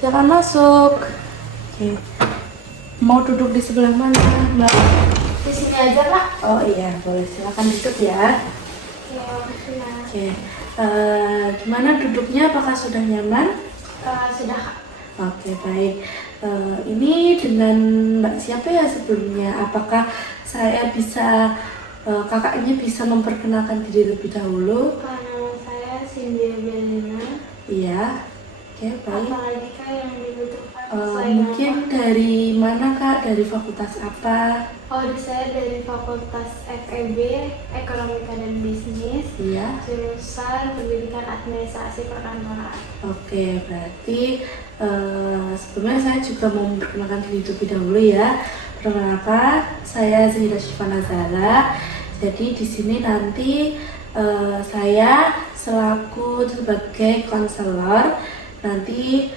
Silakan masuk. Oke. Mau duduk di sebelah mana, Mbak? Di sini aja, Kak. Oh iya, boleh. Silakan duduk ya. Ya, makasih, Mas. Oke. Gimana duduknya? Apakah sudah nyaman? Sudah, Kak. Oke, baik. Ini dengan Mbak siapa ya sebelumnya? Apakah saya bisa, kakaknya bisa memperkenalkan diri lebih dahulu? Nama saya Cindy Belina. Iya. Oke, baik. Apalagi, Kak, yang dibutuhkan? Mungkin dari mana, Kak? Dari fakultas apa? Saya dari Fakultas FEB, Ekonomika dan Bisnis. Iya. Jurusan Pendidikan Administrasi Perkantoran. Oke, berarti sebelumnya saya juga mau memperkenalkan diri terlebih dahulu ya. Perkenalkan, saya Zahira Syifa Nazara. Jadi di sini nanti saya selaku sebagai konselor nanti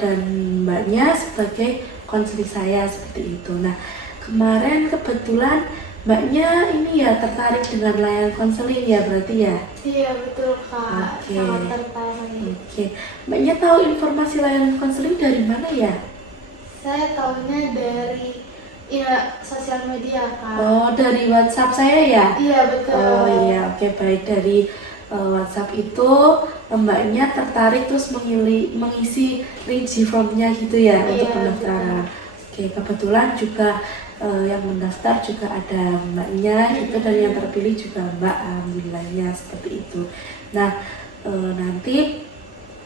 dan mbaknya sebagai konseling saya seperti itu. Nah, kemarin kebetulan mbaknya ini ya tertarik dengan layanan konseling ya berarti ya? Iya, betul, Kak. Oke. Sangat tertarik. Oke, mbaknya tahu informasi layanan konseling dari mana ya? Saya tahunya dari sosial media, Kak. Oh, dari WhatsApp saya ya? Iya, betul. Oh iya, oke, baik. Dari WhatsApp itu mbaknya tertarik terus mengisi link G-formnya gitu ya Iya, untuk pendaftaran. Oke, kebetulan juga yang mendaftar juga ada mbaknya gitu dan yang terpilih juga mbak, alhamdulillahnya seperti itu. Nah, nanti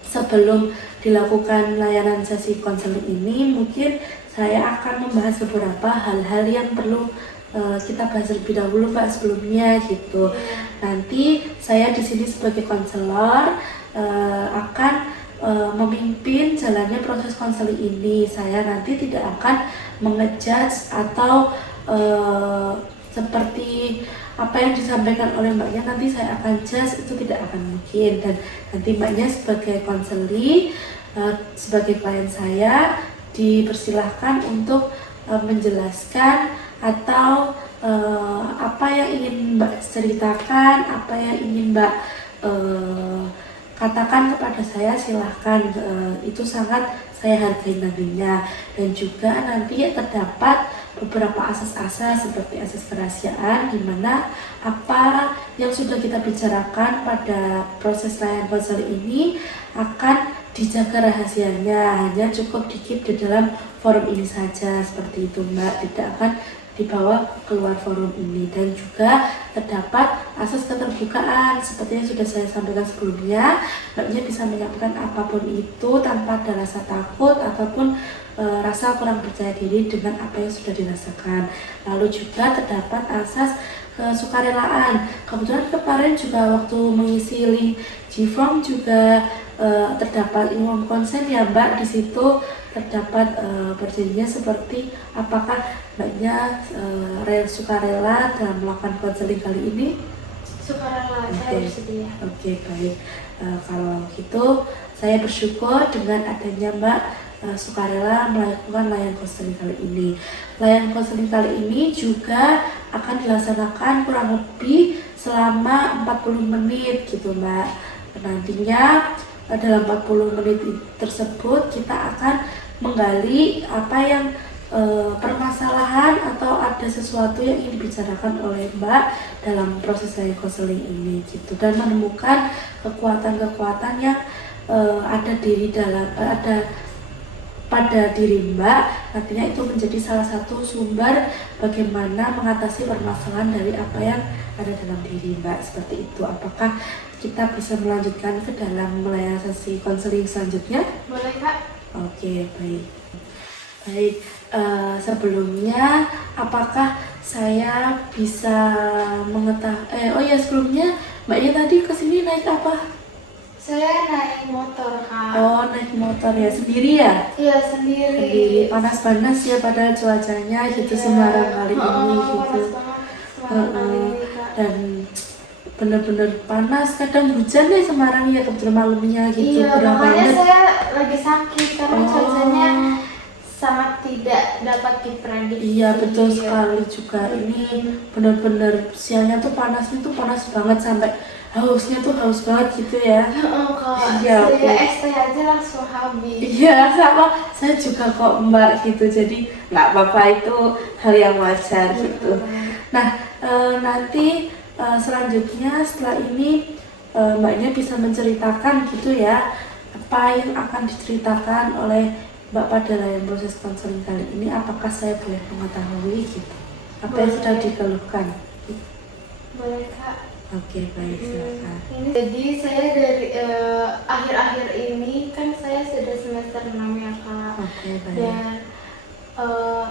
sebelum dilakukan layanan sesi konseling ini mungkin saya akan membahas beberapa hal-hal yang perlu kita bahas lebih dahulu Pak sebelumnya gitu. Nanti saya di sini sebagai konselor akan memimpin jalannya proses konseling ini. Saya nanti tidak akan mengejudge atau seperti apa yang disampaikan oleh mbaknya nanti saya akan judge, itu tidak akan mungkin. Dan nanti mbaknya sebagai konseling, sebagai klien saya dipersilahkan untuk menjelaskan atau apa yang ingin mbak ceritakan, apa yang ingin mbak katakan kepada saya, silahkan. Itu sangat saya hargai nantinya. Dan juga nanti terdapat beberapa asas-asas seperti asas kerahasiaan, di mana apa yang sudah kita bicarakan pada proses layanan konseling ini akan dijaga rahasianya, hanya cukup di-keep di dalam forum ini saja, seperti itu Mbak, tidak akan dibawa keluar forum ini. Dan juga terdapat asas keterbukaan seperti yang sudah saya sampaikan sebelumnya. Mbaknya bisa menyampaikan apapun itu tanpa ada rasa takut ataupun rasa kurang percaya diri dengan apa yang sudah dirasakan. Lalu juga terdapat asas kesukarelaan. Kebetulan kemarin juga waktu mengisi link G-form juga terdapat inform konsen ya Mbak. Di situ terdapat perjanjiannya seperti apakah mbaknya sukarela dalam melakukan konseling kali ini. Sukarela, saya bersedia. Oke, baik. Kalau gitu saya bersyukur dengan adanya Mbak sukarela melakukan layanan konseling kali ini. Layanan konseling kali ini juga akan dilaksanakan kurang lebih selama 40 menit gitu Mbak. Nantinya dalam 40 menit tersebut kita akan menggali apa yang permasalahan atau ada sesuatu yang ingin dibicarakan oleh Mbak dalam proses layanan konseling ini gitu, dan menemukan kekuatan-kekuatan yang ada pada diri Mbak. Nantinya itu menjadi salah satu sumber bagaimana mengatasi permasalahan dari apa yang ada dalam diri Mbak, seperti itu. Apakah kita bisa melanjutkan ke dalam layanan sesi konseling selanjutnya? Boleh, Kak? Oke, baik. Baik, sebelumnya apakah saya bisa mengetahui, oh ya sebelumnya mbaknya tadi kesini naik apa? Saya naik motor, Kak. Oh, naik motor ya, sendiri ya? Iya, sendiri. Sendiri, panas-panas ya padahal cuacanya gitu Semarang kali ini gitu. Panas banget Semarang kali ini, Kak. Dan bener-bener panas, kadang hujan deh Semarang ya kebetulan malamnya gitu. Iya, berapa makanya menit? saya lagi sakit karena Oh. cuacanya sangat tidak dapat diprediksi. Iya, betul sekali juga. Ini bener-bener siangnya tuh panasnya tuh panas banget sampai hausnya tuh haus banget gitu ya. Kak, Iya, saya oke. ST aja langsung habis. Iya, sama saya juga kok Mbak gitu, jadi nggak apa-apa, itu hal yang wajar gitu. Nah, nanti selanjutnya setelah ini Mbaknya bisa menceritakan gitu ya, apa yang akan diceritakan oleh Mbak pada dalam proses konseling kali ini, apakah saya boleh mengetahui gitu, apa yang sedang Boleh. dikeluhkan? Boleh Kak. Oke, baik, silakan. Jadi saya dari akhir-akhir ini kan saya sudah semester 6 ya Kak. Oke, baik. Dan eh,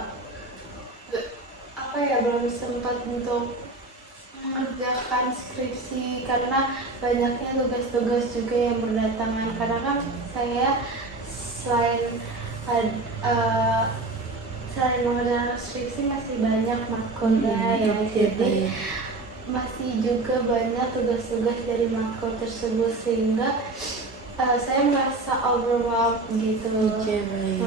apa ya, belum sempat untuk mengerjakan skripsi karena banyaknya tugas-tugas juga yang berdatangan. Karena kan saya selain selain mengerjakan skripsi masih banyak matkulnya ya. Oke, Jadi baik. masih juga banyak tugas-tugas dari matkul tersebut sehingga saya merasa overwhelmed gitu. Oke, baik.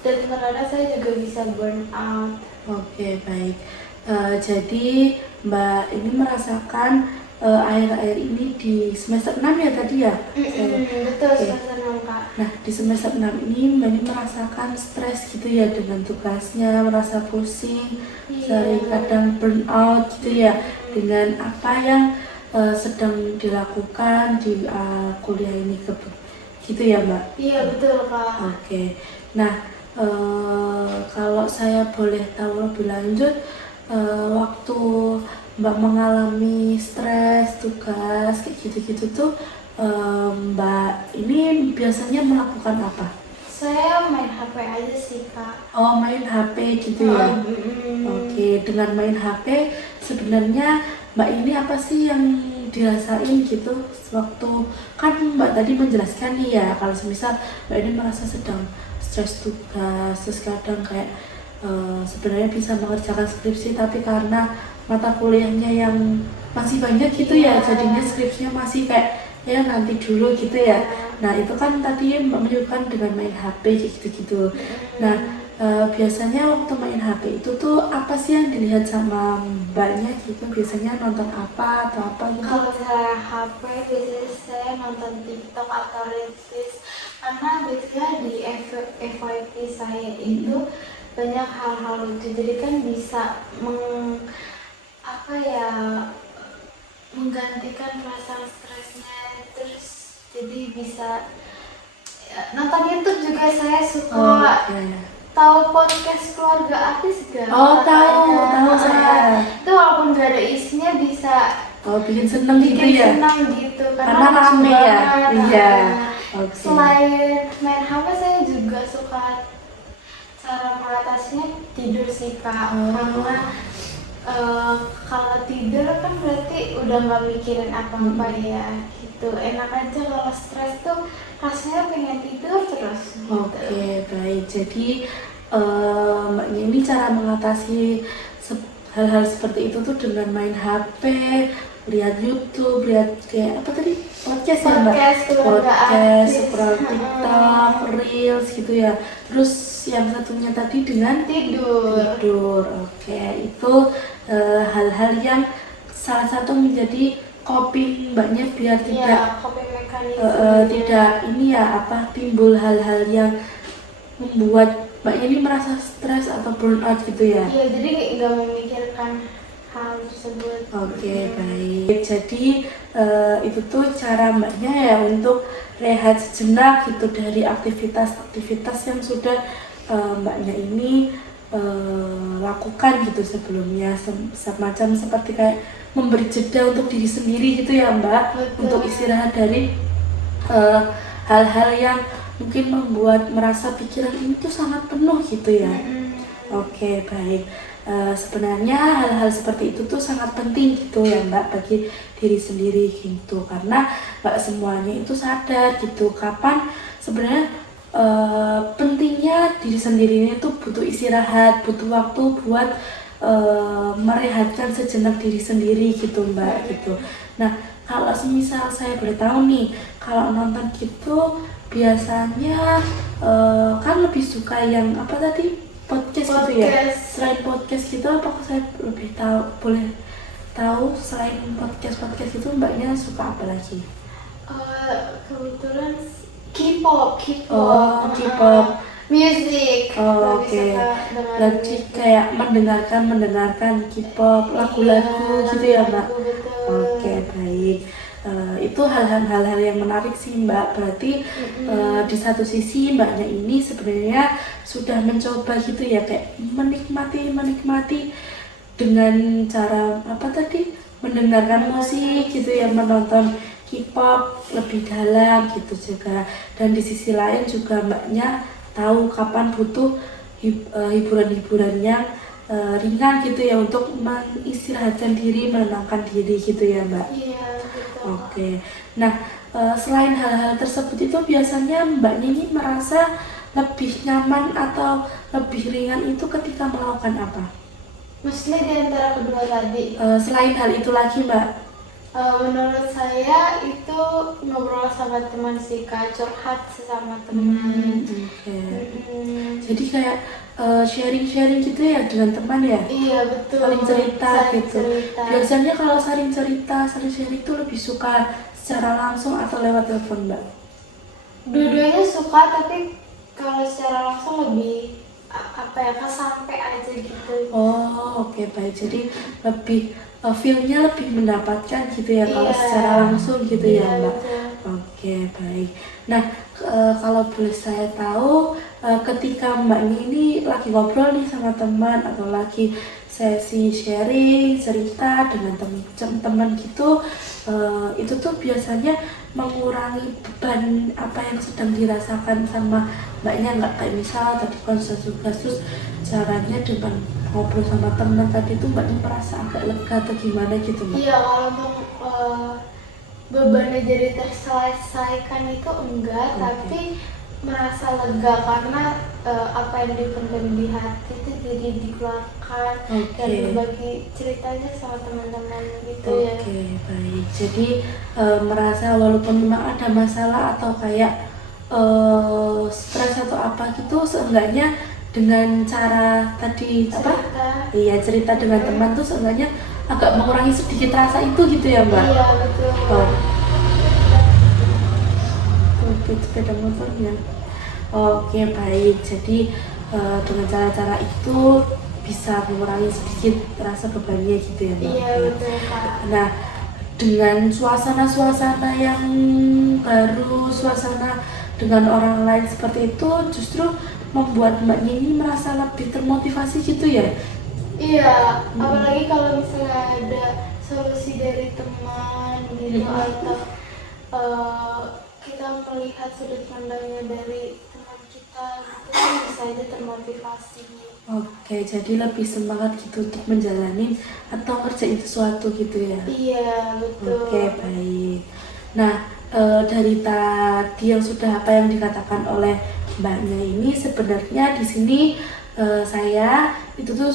Dan terkadang saya juga bisa burn out. Oke, baik. Jadi Mbak ini merasakan akhir-akhir ini di semester 6 ya tadi ya? Betul, Oke. semester 6 Kak. Nah, di semester 6 ini Mbak ini merasakan stres gitu ya dengan tugasnya, merasa pusing, sering kadang burn out gitu ya, dengan apa yang sedang dilakukan di kuliah ini gitu ya Mbak? Iya betul Kak. Oke. Nah, kalau saya boleh tahu lebih lanjut, waktu Mbak mengalami stres, tugas, kayak gitu-gitu tuh, Mbak ini biasanya melakukan apa? Saya main HP aja sih Kak. Oh, main HP gitu ya? Oke, dengan main HP sebenarnya Mbak ini apa sih yang dirasain gitu waktu, kan Mbak tadi menjelaskan nih ya kalau semisal Mbak ini merasa sedang stres tugas, terus kadang kayak sebenarnya bisa mengerjakan skripsi tapi karena mata kuliahnya yang masih banyak gitu ya, jadinya skripsinya masih kayak ya nanti dulu gitu ya. Nah itu kan tadi Mbak menyebutkan dengan main HP gitu-gitu. Nah biasanya waktu main HP itu tuh apa sih yang dilihat sama Mbaknya gitu? Biasanya nonton apa atau apa gitu? Kalau saya HP biasanya saya nonton TikTok atau Reels, karena biasanya di FYP saya itu banyak hal-hal lucu, jadi kan bisa menggantikan perasaan stresnya, terus jadi bisa nonton YouTube juga saya suka. Oke. Tahu podcast keluarga artis gak? Oh, tahu saya. Itu walaupun gak ada isinya bisa Oh, bikin seneng gitu bikin ya? senang gitu Karena lucu rame ya? banget. Iya. Nah, Oke. selain main HP saya juga suka cara mengatasinya tidur sih Kak. Karena kalau tidur kan berarti udah nggak mikirin apa-apa ya gitu. Enak aja kalau stres tuh rasanya pengen tidur terus gitu. Oke, baik. Jadi Mbaknya ini cara mengatasi hal-hal seperti itu tuh dengan main HP, lihat YouTube, lihat kayak apa tadi? Podcast ya Mbak? Podcast keluarga Podcast, artis. scroll TikTok, Reels gitu ya. Terus yang satunya tadi dengan tidur. Oke, itu hal-hal yang salah satu menjadi coping Mbaknya biar tidak coping mekanisme. tidak ini ya apa timbul hal-hal yang membuat Mbaknya ini merasa stres atau burn out gitu ya. Iya, jadi nggak memikirkan hal tersebut. Oke, baik. Jadi itu tuh cara Mbaknya ya untuk rehat sejenak gitu dari aktivitas-aktivitas yang sudah Mbaknya ini lakukan gitu sebelumnya, semacam seperti kayak memberi jeda untuk diri sendiri gitu ya Mbak. Betul. Untuk istirahat dari hal-hal yang mungkin membuat merasa pikiran ini tuh sangat penuh gitu ya. Oke, baik. Sebenarnya hal-hal seperti itu tuh sangat penting gitu ya Mbak bagi diri sendiri gitu, karena Mbak semuanya itu sadar gitu kapan sebenarnya pentingnya diri sendiri ini tuh butuh istirahat, butuh waktu buat merehatkan sejenak diri sendiri gitu Mbak gitu. Nah kalau semisal saya boleh tahu nih, kalau nonton gitu biasanya kan lebih suka yang apa tadi? Podcast gitu ya. Selain podcast gitu, apakah saya lebih tahu boleh tahu selain podcast itu Mbaknya suka apa lagi? Kebetulan K-pop, Oh, K-pop. music. Oh, Lebih oke. suka dengan Berarti musik. kayak mendengarkan K-pop, lagu-lagu Iya, gitu ya, Mbak? lagu-lagu, betul. Oke, baik. Itu hal-hal yang menarik sih, Mbak. Berarti di satu sisi Mbaknya ini sebenarnya sudah mencoba gitu ya, kayak menikmati dengan cara apa tadi? Mendengarkan musik gitu ya, menonton K-pop lebih dalam gitu juga. Dan di sisi lain juga Mbaknya tahu kapan butuh hiburan-hiburan yang ringan gitu ya untuk mengistirahatkan diri, menenangkan diri gitu ya, Mbak. Iya, betul. Oke. Nah, selain hal-hal tersebut itu biasanya Mbaknya ini merasa lebih nyaman atau lebih ringan itu ketika melakukan apa? Maksudnya di antara kedua tadi. Selain hal itu lagi, Mbak. Menurut saya itu ngobrol sama teman sih Kak, curhat sesama teman. Oke. Mm-mm. Jadi kayak sharing-sharing gitu ya dengan teman ya? Iya betul. Saling cerita Saling gitu. cerita. Biasanya kalau saling cerita, saling sharing itu lebih suka secara langsung atau lewat telepon, Mbak? Dua-duanya suka, tapi kalau secara langsung lebih apa ya, sampai aja gitu. Oh, oke, baik. Jadi lebih feel-nya lebih mendapatkan gitu ya kalau Iya. secara langsung gitu ya, Iya, Mbak. betul. Oke, baik. Nah, kalau boleh saya tahu, ketika Mbaknya ini lagi ngobrol nih sama teman atau lagi sesi sharing, cerita dengan teman gitu, itu tuh biasanya mengurangi beban apa yang sedang dirasakan sama Mbaknya nggak? Kayak misal tadi kasus caranya dengan ngobrol sama teman tadi tuh Mbaknya merasa agak lega atau gimana gitu, Mbak? Iya, kalau untuk bebannya jadi terselesaikan itu enggak, Oke. tapi merasa lega karena apa yang dipendam di hati itu jadi dikeluarkan dan Oke. berbagi ceritanya sama teman-teman gitu ya. Oke, baik. Jadi merasa walaupun memang ada masalah atau kayak stres atau apa gitu, seenggaknya dengan cara tadi apa? Cerita. Iya, cerita dengan teman tuh seenggaknya agak mengurangi sedikit rasa itu gitu ya, Mbak? Iya betul. Oh, oke, sepeda motornya. Oke, baik. Jadi dengan cara-cara itu bisa mengurangi sedikit rasa bebannya gitu ya, Mbak? Iya betul Kak. Nah, dengan suasana-suasana yang baru, suasana dengan orang lain seperti itu justru membuat Mbaknya ini merasa lebih termotivasi gitu ya? Iya, apalagi kalau misalnya ada solusi dari teman gitu atau kita melihat sudut pandangnya dari teman kita gitu kan bisa aja termotivasi. Oke, jadi lebih semangat gitu untuk menjalani atau ngerjain sesuatu gitu ya? Iya betul. Oke, baik. Nah, dari tadi yang sudah apa yang dikatakan oleh Mbaknya ini sebenarnya di sini saya itu tuh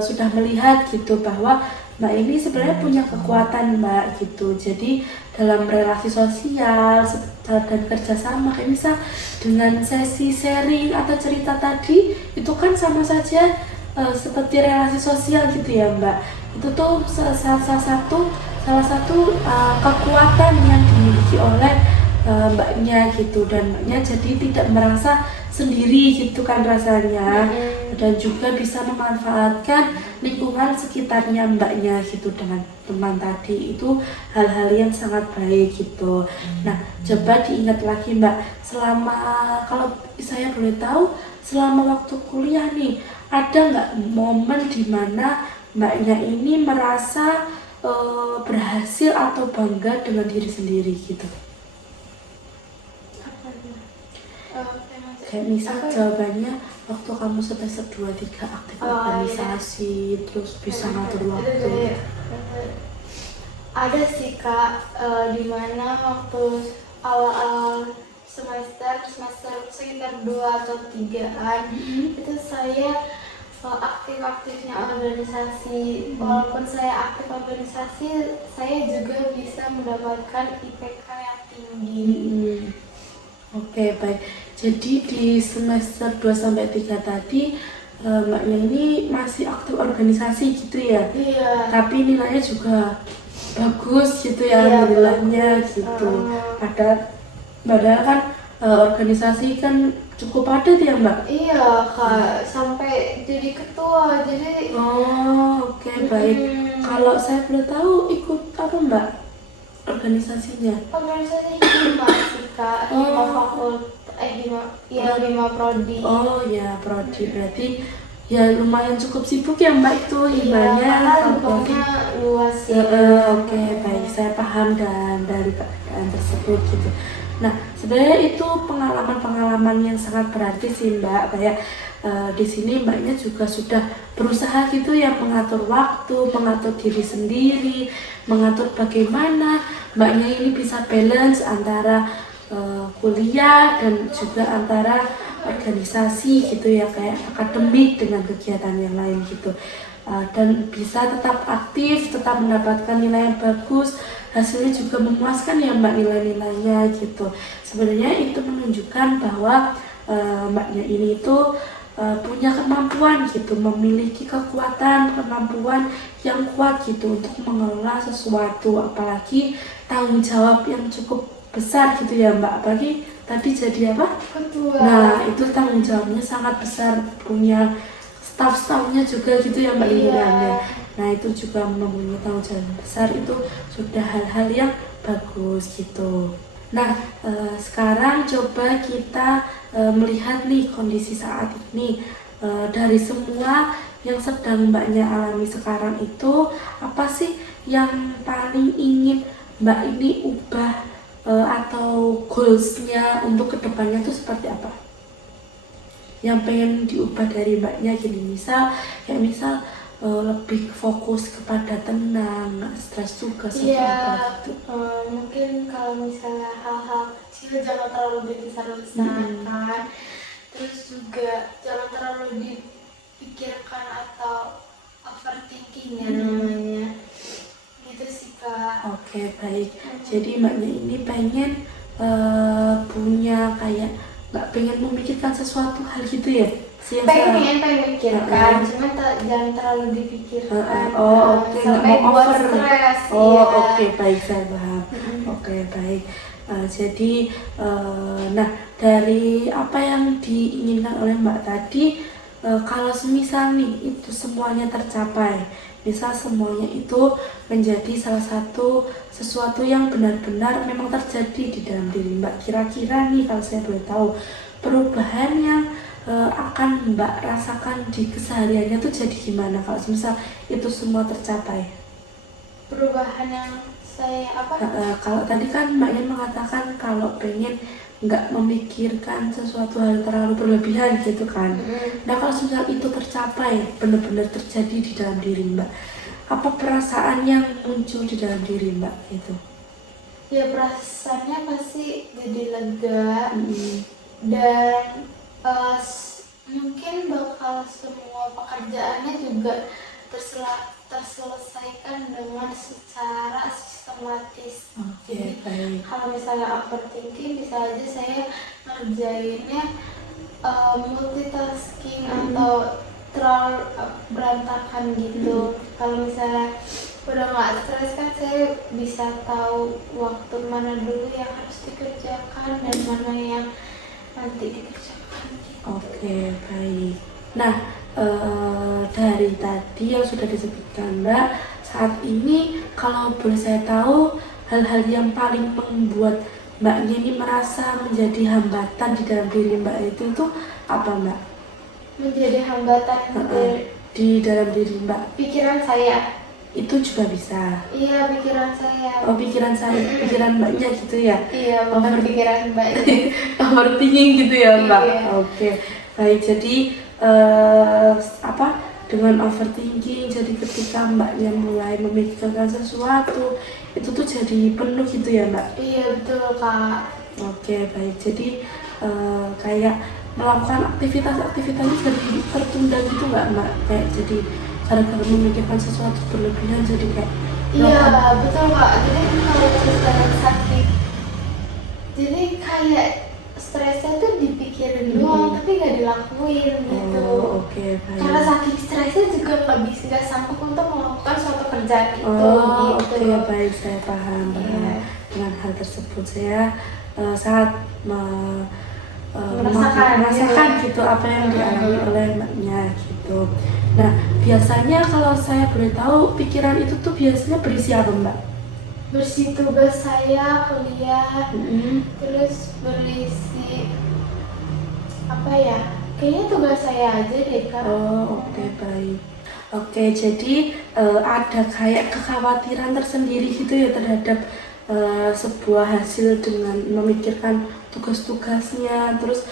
sudah melihat gitu bahwa Mbak ini sebenarnya punya kekuatan, Mbak, gitu. Jadi dalam relasi sosial dan kerjasama kayak misal dengan sesi sharing atau cerita tadi itu kan sama saja seperti relasi sosial gitu ya, Mbak. Itu tuh salah satu kekuatan yang dimiliki oleh Mbaknya gitu, dan Mbaknya jadi tidak merasa sendiri gitu kan rasanya, dan juga bisa memanfaatkan lingkungan sekitarnya Mbaknya gitu dengan teman tadi. Itu hal-hal yang sangat baik gitu. Nah, coba diingat lagi, Mbak, selama kalau saya boleh tahu selama waktu kuliah nih, ada nggak momen dimana Mbaknya ini merasa berhasil atau bangga dengan diri sendiri gitu? Kayak misal jawabannya waktu kamu semester 2-3 aktif organisasi, terus bisa ngatur waktu. Ada sih Kak, dimana waktu awal-awal semester sekitar 2 atau 3-an itu saya aktif-aktifnya organisasi. Walaupun saya aktif organisasi, saya juga bisa mendapatkan IPK yang tinggi. Oke, baik. Jadi di semester 2-3 tadi Mbaknya ini masih aktif organisasi gitu ya? Iya. Tapi nilainya juga bagus gitu ya, Iya, alhamdulillahnya bagus. gitu. Padahal kan organisasi kan cukup padat ya Mbak. Iya Kak, sampai jadi ketua, jadi Oh, oke, baik. Kalau saya boleh tahu ikut apa Mbak organisasinya? organisasi hima sih Kak, hima Oh. hima prodi. Oh ya, prodi berarti ya lumayan cukup sibuk ya Mbak itu Iya, hibahnya. karena Kalau prodi. lingkupnya luas ya. Oke, baik, saya paham dan dari keadaan tersebut gitu. Nah, sebenarnya itu pengalaman-pengalaman yang sangat berarti sih Mbak. Kayak di sini Mbaknya juga sudah berusaha gitu ya mengatur waktu, mengatur diri sendiri, mengatur bagaimana Mbaknya ini bisa balance antara kuliah dan juga antara organisasi gitu ya, kayak akademik dengan kegiatan yang lain gitu. Dan bisa tetap aktif, tetap mendapatkan nilai yang bagus, hasilnya juga memuaskan ya Mbak, nilai-nilainya gitu. Sebenarnya itu menunjukkan bahwa Mbaknya ini itu punya kemampuan gitu, memiliki kemampuan yang kuat gitu untuk mengelola sesuatu, apalagi tanggung jawab yang cukup besar gitu ya Mbak, apalagi tadi jadi apa? Ketua. Nah, itu tanggung jawabnya sangat besar, punya staff-staffnya juga gitu ya Mbak, Iya. lingkungannya. Nah, itu juga mempunyai tanggung jawab besar, itu sudah hal-hal yang bagus gitu. Nah, sekarang coba kita melihat nih kondisi saat ini. Dari semua yang sedang Mbaknya alami sekarang itu, apa sih yang paling ingin Mbak ini ubah atau goalsnya untuk kedepannya itu seperti apa? Yang pengen diubah dari Mbaknya gini, kayak misal lebih fokus kepada tenang, nggak stres juga seperti Iya, apa gitu. mungkin kalau misalnya hal-hal kecil jangan terlalu dibesar-besarkan, terus juga jangan terlalu dipikirkan atau overthinking ya namanya, gitu sih Kak. Oke, baik. Jadi Mbaknya ini pengen punya kayak nggak pengen memikirkan sesuatu hal gitu ya? Pengen mikirkan, cuman jangan terlalu dipikirkan. Oke, nggak sampai mau buat over. stres. Oh, Iya. oke, baik, saya paham. Oke, baik. Jadi, nah, dari apa yang diinginkan oleh Mbak tadi, kalau semisal nih itu semuanya tercapai, misal semuanya itu menjadi salah satu sesuatu yang benar-benar memang terjadi di dalam diri Mbak, kira-kira nih kalau saya boleh tahu, perubahan yang akan Mbak rasakan di kesehariannya tuh jadi gimana kalau semisal itu semua tercapai? Perubahan yang saya Kalau tadi kan Mbaknya mengatakan kalau pengen nggak memikirkan sesuatu hal terlalu berlebihan gitu kan. Nah, kalau misal itu tercapai, benar-benar terjadi di dalam diri Mbak, apa perasaan yang muncul di dalam diri Mbak itu? ya perasaannya pasti jadi lega dan mungkin bakal semua pekerjaannya juga terselesaikan dengan secara sistematis. Jadi Baik. kalau misalnya overthinking bisa aja saya ngerjainnya multitasking atau terlalu berantakan gitu. Kalau misalnya udah nggak stres kan saya bisa tahu waktu mana dulu yang harus dikerjakan dan mana yang nanti dikerjakan gitu. Oke, baik. Nah, dari tadi yang sudah disebutkan Mbak, saat ini kalau boleh saya tahu hal-hal yang paling membuat Mbaknya ini merasa menjadi hambatan di dalam diri Mbak itu apa Mbak? Menjadi hambatan Di dalam diri Mbak pikiran saya. itu juga bisa. Iya, pikiran saya. Oh, pikiran Mbaknya gitu ya? Iya, bukan pikiran Mbak. Overthinking gitu ya Mbak? Iya. Oke, baik. Jadi dengan overthinking, jadi ketika Mbaknya mulai memikirkan sesuatu itu tuh jadi penuh gitu ya Mbak? Iya, betul Kak. Oke, baik. Jadi kayak melakukan aktivitas-aktivitasnya jadi tertunda gitu nggak Mbak? Kayak jadi gara-gara memikirkan sesuatu berlebihan jadi kayak Iya, betul Kak. Jadi kalau misalnya sakit, jadi kayak stresnya tuh dipikir dipikirin doang, tapi nggak dilakuin gitu. Oh, oke, baik. Karena saking stresnya juga nggak sanggup untuk melakukan suatu kerjaan itu Oh, gitu. oke, baik, saya paham. Iya. Dengan hal tersebut saya sangat Merasakan gitu apa yang dialami oleh mbaknya gitu. Nah, biasanya kalau saya boleh tahu pikiran itu tuh biasanya berisi apa, Mbak? Berisi tugas saya kuliah, Mm-mm. terus berisi apa ya? Kayaknya tugas saya aja deh Kak. Oh, oke, baik. Oke, jadi ada kayak kekhawatiran tersendiri gitu ya terhadap sebuah hasil dengan memikirkan tugas-tugasnya, terus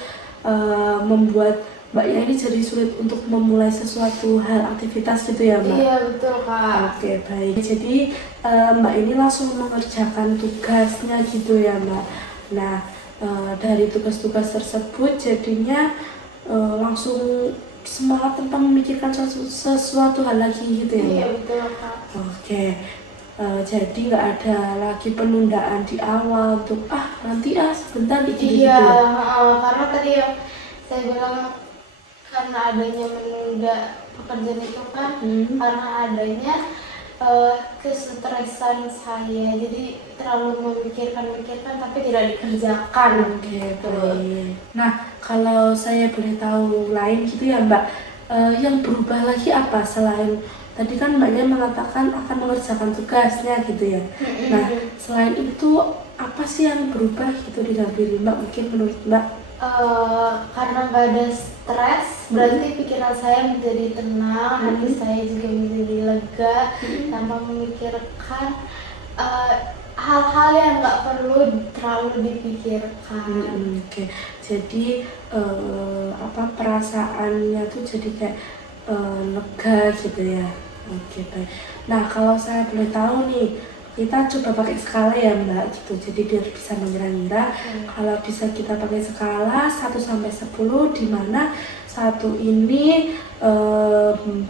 membuat mbaknya ini jadi sulit untuk memulai sesuatu hal aktivitas gitu ya, Mbak? Iya betul Kak. Oke, baik. Jadi Mbak ini langsung mengerjakan tugasnya gitu ya, Mbak. Nah, dari tugas-tugas tersebut jadinya langsung semangat tanpa memikirkan sesuatu hal lagi gitu ya, Iya Mbak? betul Kak. Oke. Jadi nggak ada lagi penundaan di awal untuk nanti sebentar gitu Iya, gitu. karena tadi yang saya bilang karena adanya menunda pekerjaan itu kan karena adanya kesetresan saya, jadi terlalu memikirkan tapi tidak dikerjakan. Oke, baik. Nah, kalau saya boleh tahu lain gitu ya, Mbak, yang berubah lagi apa selain tadi kan Mbaknya mengatakan akan mengerjakan tugasnya gitu ya. Nah, selain itu apa sih yang berubah gitu di dalam diri Mbak? Mungkin menurut Mbak? Karena nggak ada stres, berarti pikiran saya menjadi tenang, hati saya juga menjadi lega, tanpa memikirkan hal-hal yang nggak perlu terlalu dipikirkan. Oke, jadi perasaannya tuh jadi kayak lega gitu ya. Oke, baik. Nah, kalau saya boleh tahu nih, kita coba pakai skala ya, Mbak, gitu. Jadi biar bisa mengira-ngira. Kalau bisa kita pakai skala 1 sampai 10, di mana 1 ini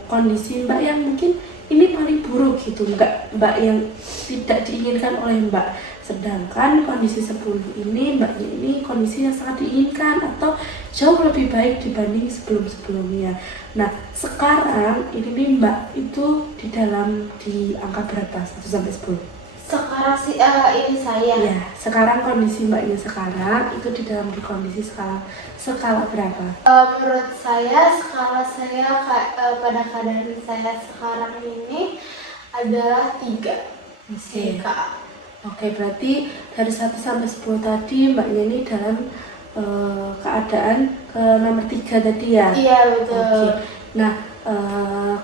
kondisi Mbak yang mungkin ini paling buruk gitu, Mbak yang tidak diinginkan oleh Mbak. Sedangkan kondisi 10 ini Mbaknya ini kondisi yang sangat diinginkan atau jauh lebih baik dibanding sebelum-sebelumnya. Nah, sekarang ini nih Mbak itu di angka berapa? 1 sampai 10? Sekarang sih ini saya. Ya, sekarang kondisi Mbaknya sekarang itu di kondisi skala berapa? Menurut saya skala saya pada keadaan saya sekarang ini adalah 3 sih Kak. Oke, berarti dari 1 sampai 10 tadi Mbaknya ini dalam keadaan nomor 3 tadi ya? Iya betul. Oke. Nah,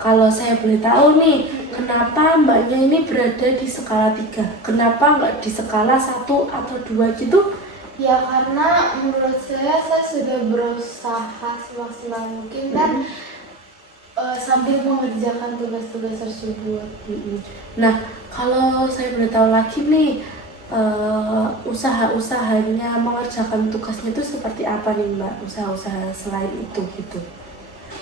kalau saya boleh tahu nih, kenapa Mbaknya ini berada di skala 3? Kenapa nggak di skala 1 atau 2 gitu? Ya karena menurut saya sudah berusaha semaksimal mungkin kan sambil mengerjakan tugas-tugas tersebut. Nah, kalau saya boleh tahu lagi nih, usaha-usahanya mengerjakan tugasnya itu seperti apa nih Mbak? Usaha-usaha selain itu gitu.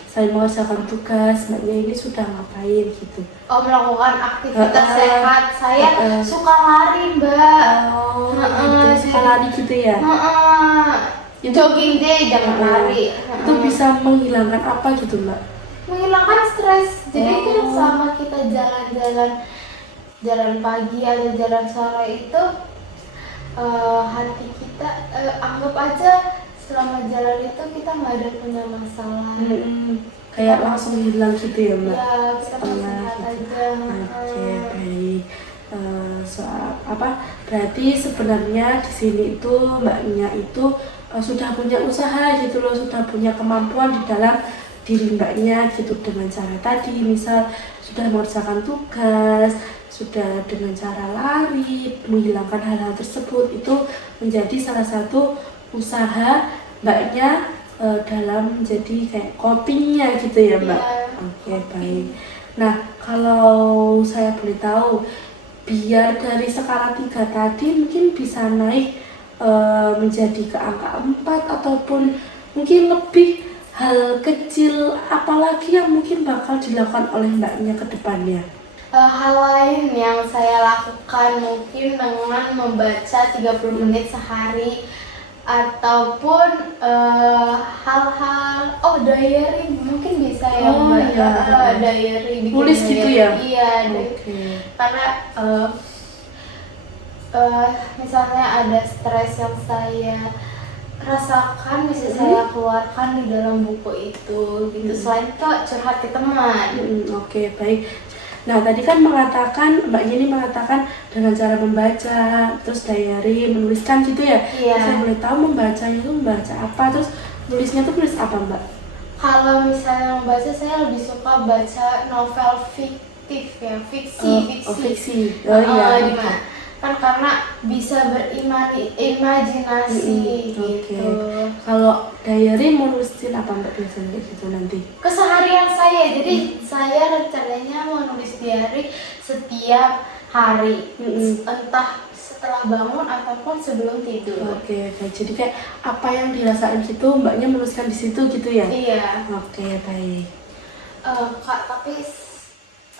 Selain mengerjakan tugas, Mbaknya ini sudah ngapain gitu? Melakukan aktivitas sehat. Saya suka lari Mbak. Gitu, suka lari gitu ya? Jogging deh, jangan lari. Itu bisa menghilangkan apa gitu Mbak? Menghilangkan stres. Jadi kan sama kita jalan pagi atau jalan sore itu hati kita anggap aja selama jalan itu kita nggak ada punya masalah. Kayak langsung hilang gitu ya Mbak? Ya kita sehat aja. Oke, baik. Berarti sebenarnya di sini itu Mbaknya itu sudah punya usaha gitu loh, sudah punya kemampuan di dalam diri Mbaknya gitu dengan cara tadi, misal sudah mengerjakan tugas, sudah dengan cara lari, menghilangkan hal-hal tersebut, itu menjadi salah satu usaha Mbaknya dalam menjadi kayak copingnya gitu ya Mbak? Oke, baik. Nah, kalau saya boleh tahu, biar dari skala 3 tadi mungkin bisa naik menjadi ke angka 4 ataupun mungkin lebih, hal kecil apalagi yang mungkin bakal dilakukan oleh Mbaknya ke depannya? Hal lain yang saya lakukan mungkin dengan membaca 30 menit sehari ataupun hal-hal diary mungkin bisa ya Oh, Mbak. iya. Diary bikin Nulis gitu diary. ya? Iya, Oke. karena misalnya ada stres yang saya rasakan bisa saya keluarkan di dalam buku itu gitu. Selain itu curhat ke teman. Oke, baik. Nah, tadi kan Mbak Yeni mengatakan dengan cara membaca, terus diary, menuliskan gitu ya? Iya. Saya boleh tahu membacanya itu membaca apa, terus nulisnya tuh nulis apa, Mbak? Kalau misalnya membaca, saya lebih suka baca novel fiktif ya, fiksi. Fiksi. Oh iya. Gimana? Kan karena bisa berimajinasi Oke. gitu. Kalau diary mau nulisin apa, Mbak, biasanya kayak gitu nanti? Keseharian saya, jadi saya rencananya mau nulis diary setiap hari, entah setelah bangun ataupun sebelum tidur. Oke, baik. Jadi kayak apa yang dirasain gitu, Mbaknya menuliskan di situ gitu ya? Iya. Oke, baik. Kak, tapi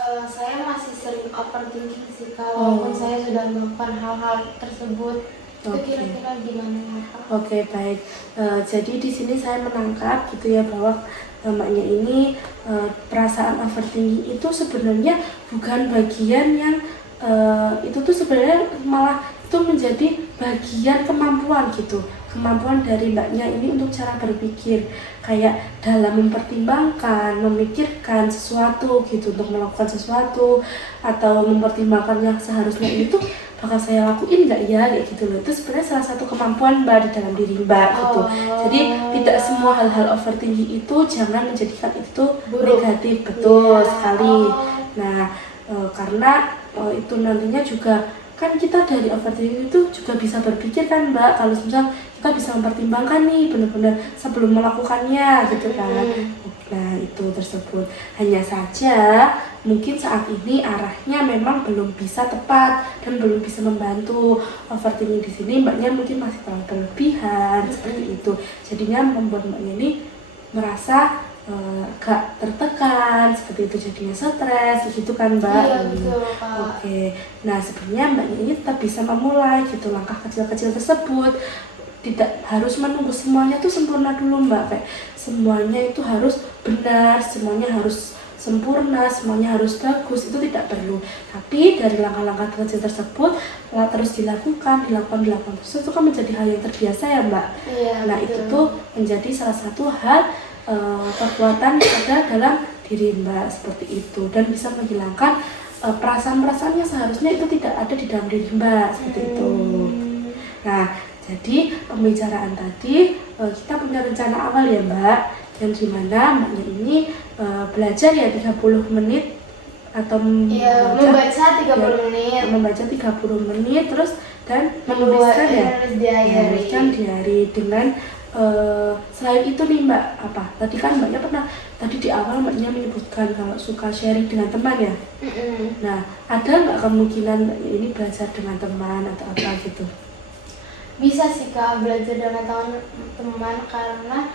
saya masih sering overthinking sih Kak, walaupun saya sudah melakukan hal-hal tersebut. Itu Oke. kira-kira gimana ya Kak? Oke, baik. Jadi di sini saya menangkap gitu ya bahwa Mbaknya ini perasaan overthinking itu sebenarnya bukan bagian yang itu tuh sebenarnya malah itu menjadi bagian kemampuan gitu. Kemampuan dari Mbaknya ini untuk cara berpikir kayak dalam mempertimbangkan, memikirkan sesuatu gitu untuk melakukan sesuatu atau mempertimbangkan yang seharusnya ini tuh bakal saya lakuin nggak ya kayak gitu loh. Itu sebenarnya salah satu kemampuan Mbak di dalam diri Mbak gitu. Jadi tidak semua hal-hal overthinking itu jangan menjadikan itu Buruk. negatif, betul Iya. sekali. Nah, karena itu nantinya juga kan kita dari overthinking itu juga bisa berpikir kan Mbak, kalau misal kita bisa mempertimbangkan nih benar-benar sebelum melakukannya gitu kan. Nah itu tersebut, hanya saja mungkin saat ini arahnya memang belum bisa tepat dan belum bisa membantu. Overthinking di sini Mbaknya mungkin masih terlalu berlebihan seperti itu, jadinya membuat Mbaknya ini merasa gak tertekan seperti itu, jadinya stres gitu kan Mbak. Iya betul Kak. Oke, nah sebenarnya Mbaknya ini tetap bisa memulai gitu langkah kecil-kecil tersebut. Tidak harus menunggu semuanya tuh sempurna dulu Mbak, kayak semuanya itu harus benar, semuanya harus sempurna, semuanya harus bagus, itu tidak perlu. Tapi dari langkah-langkah kecil tersebut terus dilakukan terus itu kan menjadi hal yang terbiasa ya Mbak. Iya, Nah betul. itu tuh menjadi salah satu hal kekuatan ada dalam diri Mbak seperti itu, dan bisa menghilangkan perasaan-perasaan yang seharusnya itu tidak ada di dalam diri Mbak seperti itu. Nah, jadi pembicaraan tadi kita punya rencana awal ya Mbak, yang dimana Mbaknya ini belajar ya 30 menit atau membaca 30 menit. membaca 30 menit terus dan menuliskan ya, menuliskan diary dengan selain itu nih Mbak, apa tadi kan Mbaknya pernah tadi di awal Mbaknya menyebutkan kalau suka sharing dengan teman ya. Nah, ada nggak kemungkinan Mbaknya ini belajar dengan teman atau apa gitu? Bisa sih Kak belajar dengan teman karena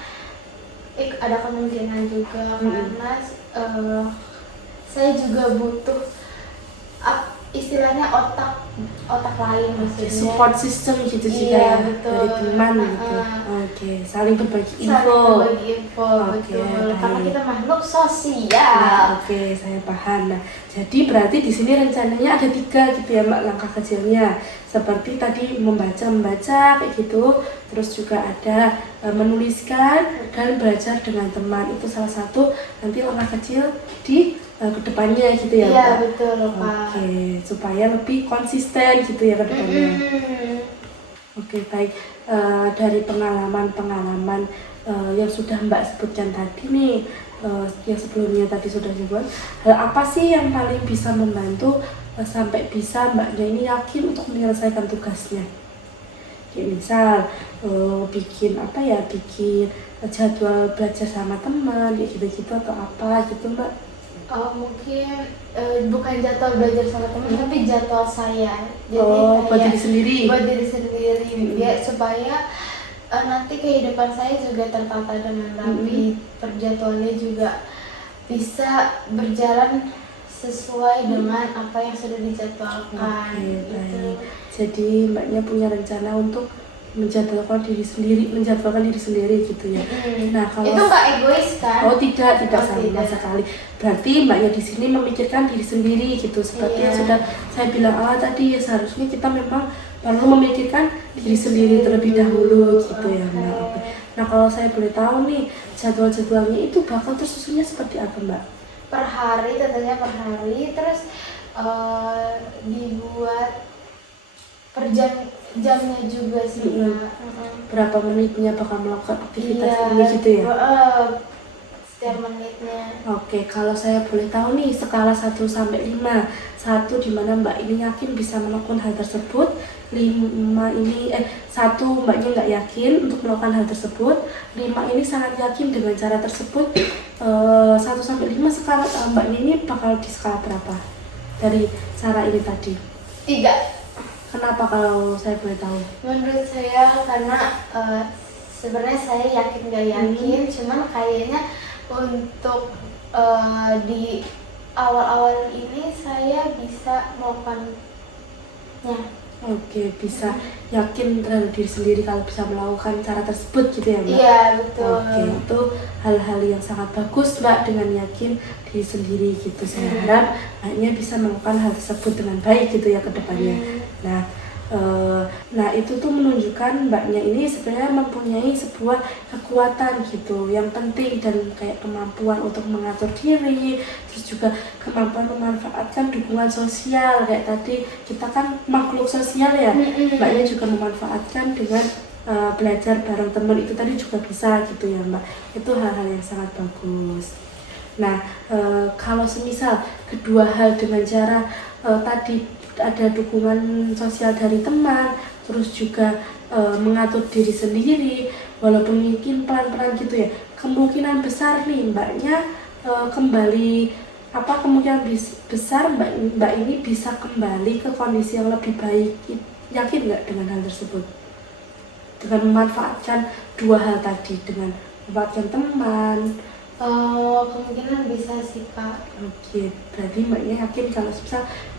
ada kemungkinan juga karena saya juga butuh istilahnya otak lain maksudnya. Support system gitu sih Iya, kayak betul. dari teman gitu. Oke, saling berbagi info. Saling berbagi info, Oke, betul. Karena baik. kita makhluk Nah, sosial. oke, saya paham. Nah, jadi berarti di sini rencananya ada 3 gitu ya Mbak langkah kecilnya. Seperti tadi membaca kayak gitu, terus juga ada menuliskan dan belajar dengan teman. Itu salah satu nanti langkah kecil di kedepannya gitu ya Iya, Mbak. betul Pak. Oke, supaya lebih konsisten gitu ya ke depannya. Oke, baik. Dari pengalaman-pengalaman yang sudah Mbak sebutkan tadi nih, yang sebelumnya tadi sudah disebut, hal apa sih yang paling bisa membantu sampai bisa Mbaknya ini yakin untuk menyelesaikan tugasnya? Kayak misal bikin jadwal belajar sama teman, kayak gitu-gitu atau apa gitu Mbak? Mungkin bukan jadwal belajar sama teman, tapi jadwal saya. Jadi buat kayak diri sendiri. Buat diri sendiri, biar supaya nanti kehidupan saya juga tertata dengan rapi, perjadwalannya juga bisa berjalan sesuai dengan apa yang sudah dijadwalkan. Oke, gitu. baik. Jadi Mbaknya punya rencana untuk menjadwalkan diri sendiri gitu ya. Nah, kalau itu nggak egois kan? Oh tidak sama tidak. sekali. Berarti mbaknya di sini memikirkan diri sendiri gitu. Seperti yang sudah saya bilang awal tadi, ya seharusnya kita memang perlu memikirkan diri sendiri terlebih dahulu gitu ya mbak. Oke. Nah kalau saya boleh tahu nih, jadwalnya itu bakal tersusunnya seperti apa mbak? Per hari, tentunya per hari, terus dibuat per jamnya juga sih Mbak. Berapa menitnya bakal melakukan aktivitas Iya, ini gitu ya? setiap menitnya. Oke, kalau saya boleh tahu nih, skala 1 sampai 5. 1 di mana mbak ini yakin bisa melakukan hal tersebut, 1 mbaknya nggak yakin untuk melakukan hal tersebut, 5 ini sangat yakin dengan cara tersebut. 1 sampai 5 skala mbaknya ini bakal di skala berapa dari cara ini tadi? 3. Kenapa kalau saya boleh tahu? Menurut saya karena sebenarnya saya yakin gak yakin, cuman kayaknya untuk di awal-awal ini saya bisa melakukannya. Oke, bisa yakin terhadap diri sendiri kalau bisa melakukan cara tersebut gitu ya mbak? Iya betul. Oke, itu hal-hal yang sangat bagus mbak, dengan yakin diri sendiri gitu. Saya harap mbaknya bisa melakukan hal tersebut dengan baik gitu ya ke depannya. Nah itu tuh menunjukkan mbaknya ini sebenarnya mempunyai sebuah kekuatan gitu yang penting, dan kayak kemampuan untuk mengatur diri, terus juga kemampuan memanfaatkan dukungan sosial. Kayak tadi kita kan makhluk sosial ya, mbaknya juga memanfaatkan dengan belajar bareng teman itu tadi juga bisa gitu ya mbak. Itu hal-hal yang sangat bagus. Nah kalau semisal kedua hal dengan cara tadi ada dukungan sosial dari teman, terus juga mengatur diri sendiri, walaupun mungkin pelan-pelan gitu ya, kemungkinan besar nih mbaknya kemungkinan besar mbak ini bisa kembali ke kondisi yang lebih baik. Yakin nggak dengan hal tersebut? Dengan memanfaatkan dua hal tadi, dengan memanfaatkan teman. Kemungkinan bisa sih Kak. Oke, berarti mbaknya yakin kalau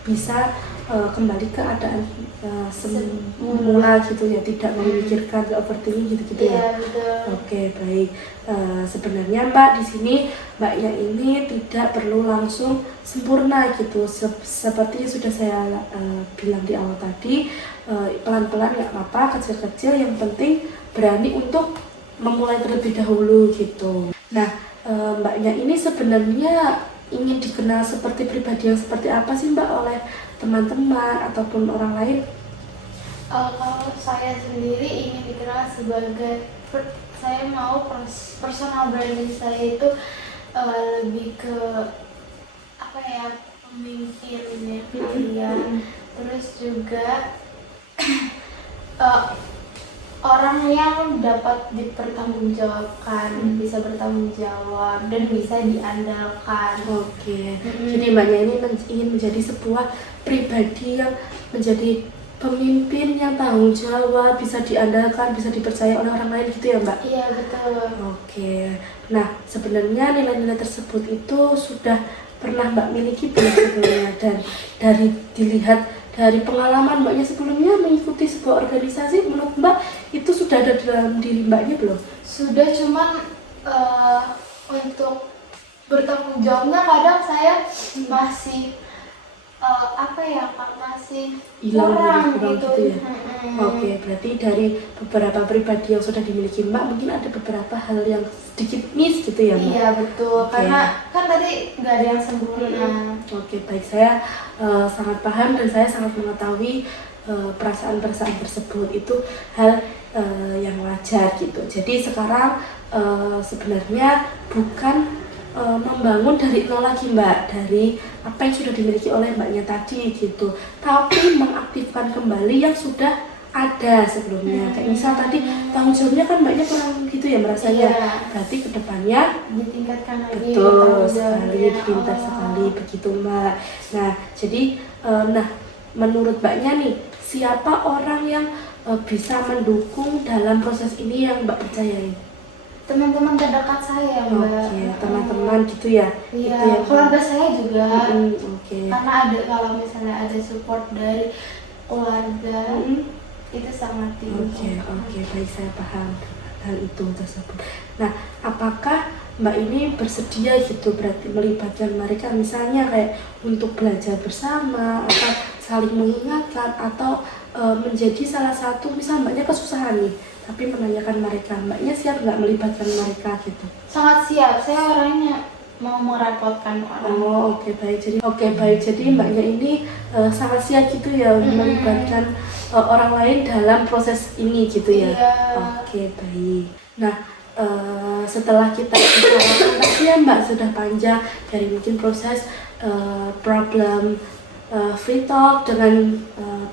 bisa kembali ke keadaan semula gitu ya, tidak memikirkan overthinking gitu ya. Iya betul. Oke, baik. Sebenarnya mbak di sini mbaknya ini tidak perlu langsung sempurna gitu, seperti sudah saya bilang di awal tadi, pelan-pelan nggak apa-apa, kecil-kecil, yang penting berani untuk memulai terlebih dahulu gitu. Nah mbaknya ini sebenarnya ingin dikenal seperti pribadi yang seperti apa sih mbak oleh teman-teman ataupun orang lain? Kalau saya sendiri ingin dikenal sebagai saya mau personal branding saya itu lebih ke apa ya, pemimpin kalian, terus juga orang yang dapat dipertanggungjawabkan, bisa bertanggung jawab dan bisa diandalkan. Oke, jadi mbaknya ini ingin menjadi sebuah pribadi yang menjadi pemimpin yang tanggung jawab, bisa diandalkan, bisa dipercaya oleh orang lain gitu ya mbak? Iya betul. Oke, nah sebenarnya nilai-nilai tersebut itu sudah pernah mbak miliki belum sebelumnya, dan dilihat dari pengalaman mbaknya sebelumnya mengikuti sebuah organisasi, menurut mbak itu sudah ada di dalam diri mbaknya belum? Sudah, cuman untuk bertanggung jawabnya kadang saya masih masih kurang gitu ya. Oke, berarti dari beberapa pribadi yang sudah dimiliki mbak, mungkin ada beberapa hal yang sedikit miss gitu ya mbak? Iya betul, karena kan tadi nggak ada yang sempurna. Oke, baik, saya sangat paham dan saya sangat mengetahui perasaan-perasaan tersebut, itu hal yang wajar gitu. Jadi sekarang sebenarnya bukan membangun dari nol lagi mbak, dari apa yang sudah dimiliki oleh mbaknya tadi gitu, tapi mengaktifkan kembali yang sudah ada sebelumnya. Kayak misal tadi tanggung jawabnya kan mbaknya kurang gitu ya merasanya, berarti kedepannya ditingkatkan lagi. Betul sekali, pintar sekali begitu mbak. Nah jadi menurut mbaknya nih, siapa orang yang bisa mendukung dalam proses ini yang mbak percayai? Teman-teman terdekat saya mbak. Oke, teman-teman gitu ya? Iya, keluarga saya juga. Oke. Karena kalau misalnya ada support dari keluarga, itu sangat Oke, diuntungkan. baik, saya paham hal itu tersebut. Nah, apakah Mbak ini bersedia gitu berarti melibatkan mereka misalnya kayak untuk belajar bersama atau saling mengingatkan atau menjadi salah satu, misal Mbaknya kesusahan nih, tapi menanyakan mereka, Mbaknya siap nggak melibatkan mereka gitu? Sangat siap, saya orangnya mau merepotkan orang. Oh, baik. Jadi Mbaknya ini sangat siap gitu ya melibatkan orang lain dalam proses ini gitu ya. Iya. Oke, baik. Nah, setelah kita bicarakan tadi ya Mbak sudah panjang dari mungkin proses problem free talk dengan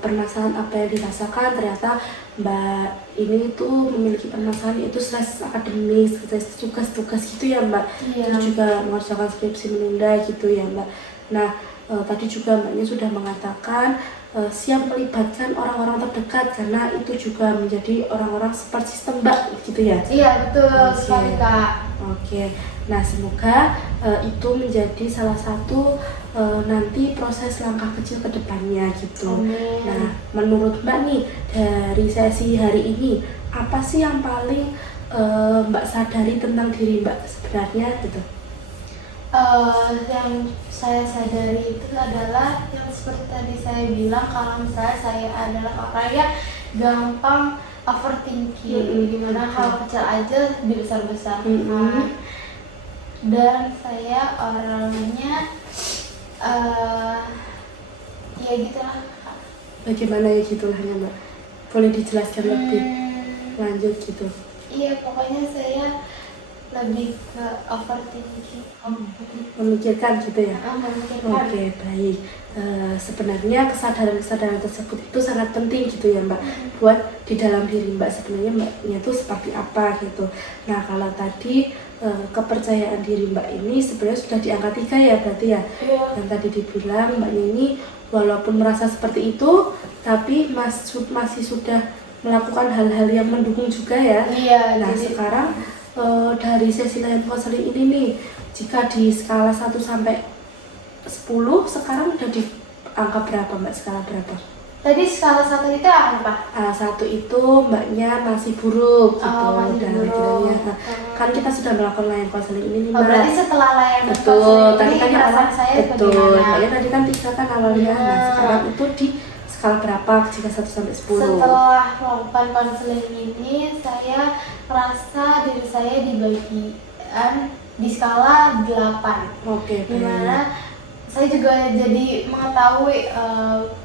permasalahan apa yang dirasakan, ternyata Mbak ini tuh memiliki permasalahan yaitu stres akademis, stres tugas-tugas gitu ya Mbak. Iya. Terus juga mengerjakan skripsi menunda gitu ya Mbak. Nah, tadi juga Mbaknya sudah mengatakan siap melibatkan orang-orang terdekat karena itu juga menjadi orang-orang support system Mbak gitu ya. Iya, betul Oke. sekali Kak. Oke, nah semoga itu menjadi salah satu nanti proses langkah kecil ke depannya gitu. Amin. Nah, menurut Mbak nih dari sesi hari ini apa sih yang paling Mbak sadari tentang diri Mbak sebenarnya gitu? Yang saya sadari itu adalah yang seperti tadi saya bilang, kalau misalnya saya adalah orang yang gampang overthinking, dimana hal kecil aja dibesar-besarkan. Dan saya orangnya ya gitulah. Bagaimana ya gitulahnya Mbak? Boleh dijelaskan lebih lanjut gitu? Iya, pokoknya saya lebih ke overthinking. Memikirkan gitu ya? Memikirkan. Oke, baik. Sebenarnya kesadaran-kesadaran tersebut itu sangat penting gitu ya Mbak, buat di dalam diri Mbak sebenarnya Mbaknya itu seperti apa gitu. Nah, kalau tadi kepercayaan diri Mbak ini sebenarnya sudah di angka 3 ya berarti ya. Iya. Yang tadi dibilang Mbaknya ini walaupun merasa seperti itu, tapi masih sudah melakukan hal-hal yang mendukung juga ya. Iya, Nah, jadi sekarang dari sesi layanan konseling ini nih, jika di skala 1 sampai 10, sekarang udah di angka berapa Mbak? Skala berapa? tadi skala 1 itu apa? 1 itu Mbaknya masih buruk gitu. Masih Dan buruk. akhirnya, kan kita sudah melakukan layanan konseling ini nih Mbak. Berarti setelah layanan Betul, konseling tadi ini kan yang perasaan awal, saya betul. bagaimana? Mbaknya tadi kan 3 kan awalnya. Nah, Iya. sekarang itu di skala berapa jika 1 sampai 10? Setelah melakukan konseling ini, saya merasa diri saya dibagian di skala 8. Oke, baik. Dimana saya juga jadi mengetahui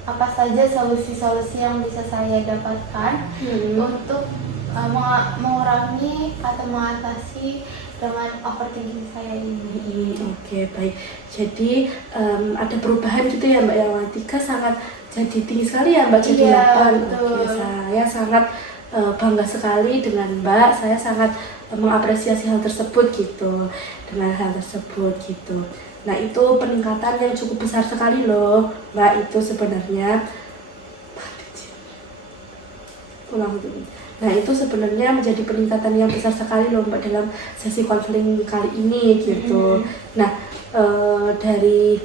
apa saja solusi-solusi yang bisa saya dapatkan untuk mengurangi atau mengatasi dengan overthinking saya ini. Oke, baik. Jadi ada perubahan gitu ya Mbak, yang awal 3 sangat jadi tinggi sekali ya Mbak, jadi Iya, 8. betul. Oke, saya sangat bangga sekali dengan Mbak. Saya sangat mengapresiasi hal tersebut gitu, dengan hal tersebut gitu. Nah, itu peningkatan yang cukup besar sekali loh Mbak, itu sebenarnya. Nah, itu sebenarnya menjadi peningkatan yang besar sekali loh Mbak dalam sesi konseling kali ini gitu. Nah, dari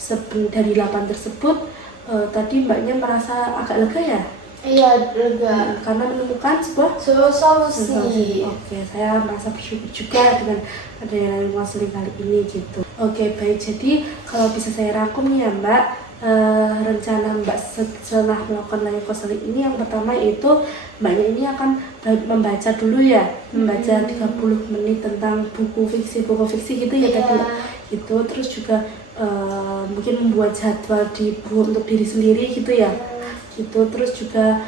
8 tersebut tadi Mbaknya merasa agak lega ya? Iya, lega. Karena menemukan sebuah Solusi. Oke, saya merasa bersyukur juga dengan adanya konseling kali ini gitu. Oke, baik. Jadi kalau bisa saya rangkum nih ya Mbak, rencana Mbak setelah melakukan layanan konseling ini, yang pertama yaitu Mbaknya ini akan membaca dulu ya, membaca 30 menit tentang buku fiksi gitu ya tadi gitu. Terus juga mungkin membuat jadwal di buku untuk diri sendiri gitu ya gitu. Terus juga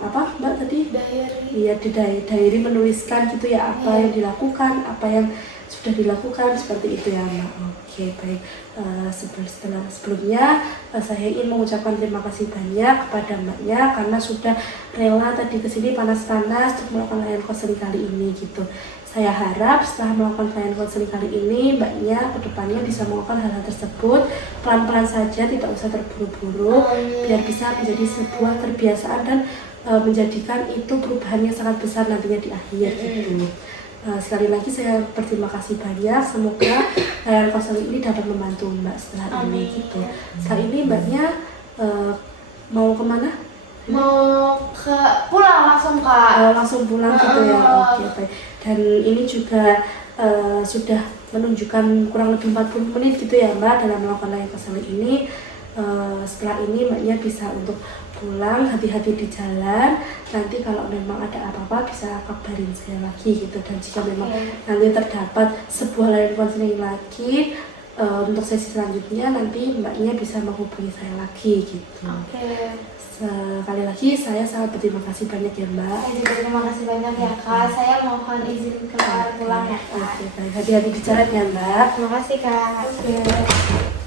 apa Mbak tadi? Diary. Iya, di diary menuliskan gitu ya apa yang dilakukan, apa yang sudah dilakukan, seperti itu ya Mbak. Oke, baik. Sebelumnya saya ingin mengucapkan terima kasih banyak kepada Mbaknya karena sudah rela tadi kesini panas-panas untuk melakukan layanan konseling kali ini gitu. Saya harap setelah melakukan layanan konseling kali ini Mbaknya kedepannya bisa melakukan hal-hal tersebut pelan-pelan saja, tidak usah terburu-buru, biar bisa menjadi sebuah kebiasaan dan menjadikan itu perubahannya sangat besar nantinya di akhir gitu. Sekali lagi saya berterima kasih banyak. Semoga layanan konseling ini dapat membantu Mbak setelah ini gitu. Saat ini Mbaknya mau kemana? mau ke pulang langsung Kak. Langsung pulang gitu ya. Oke, baik. Dan ini juga sudah menunjukkan kurang lebih 40 menit gitu ya Mbak dalam melakukan layar konseling ini. Setelah ini Mbaknya bisa untuk pulang, hati-hati di jalan. Nanti kalau memang ada apa-apa bisa kabarin saya lagi gitu. Dan jika memang nanti terdapat sebuah layar konseling lagi untuk sesi selanjutnya, nanti Mbaknya bisa menghubungi saya lagi gitu. Sekali lagi saya sangat berterima kasih banyak ya Mbak. Saya juga terima kasih banyak ya Kak. Saya mohon izin keluar pulang ya Kak. Oke, baik. Hati-hati di jalan ya Mbak. Terima kasih Kak.